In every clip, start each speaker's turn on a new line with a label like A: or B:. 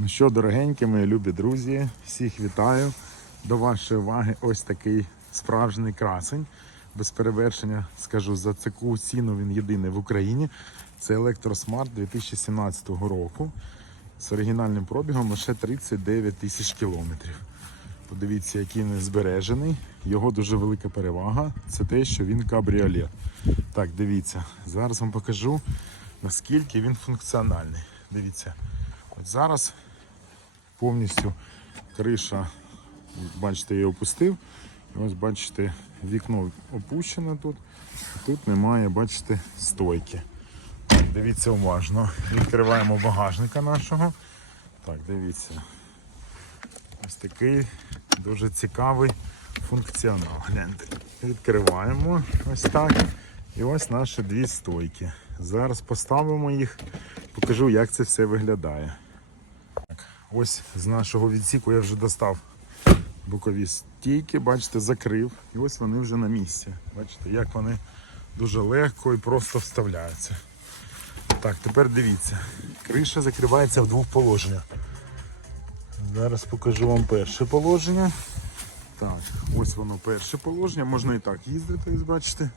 A: Ну що, дорогенькі, мої любі друзі, всіх вітаю. До вашої уваги ось такий справжній красень. Без перевершення скажу, за таку ціну він єдиний в Україні. Це Електросмарт 2017 року з оригінальним пробігом лише 39 тисяч кілометрів. Подивіться, який він збережений. Його дуже велика перевага це те, що він кабріолет. Так, дивіться, зараз вам покажу, наскільки він функціональний. Дивіться, от зараз повністю криша, бачите, я опустив. І ось бачите, вікно опущене тут. Тут немає, бачите, стойки. Дивіться уважно. Відкриваємо багажника нашого. Так, дивіться. Ось такий дуже цікавий функціонал. Гляньте. Відкриваємо ось так. І ось наші дві стойки. Зараз поставимо їх, покажу, як це все виглядає. Ось з нашого відсіку я вже достав бокові стійки, бачите, закрив. І ось вони вже на місці. Бачите, як вони дуже легко і просто вставляються. Так, тепер дивіться. Криша закривається в двох положеннях. Зараз покажу вам перше положення. Так, ось воно перше положення. Можна і так їздити, ось бачите.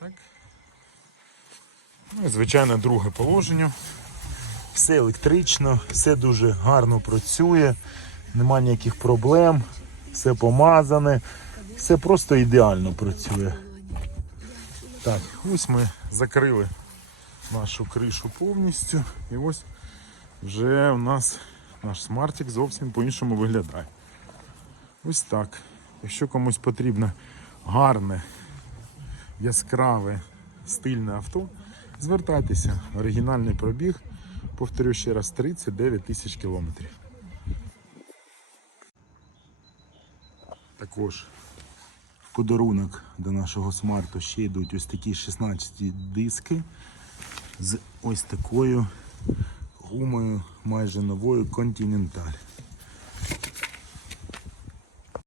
A: Так. Ну і звичайно друге положення. Все електрично, все дуже гарно працює, нема ніяких проблем, все помазане, все просто ідеально працює. Так, ось ми закрили нашу кришу повністю. І ось вже у нас наш смартик зовсім по-іншому виглядає. Ось так. Якщо комусь потрібно гарне, яскраве, стильне авто, звертайтеся. Оригінальний пробіг, повторю ще раз, 39 тисяч кілометрів. Також подарунок до нашого смарту ще йдуть ось такі 16 диски з ось такою гумою майже новою Continental.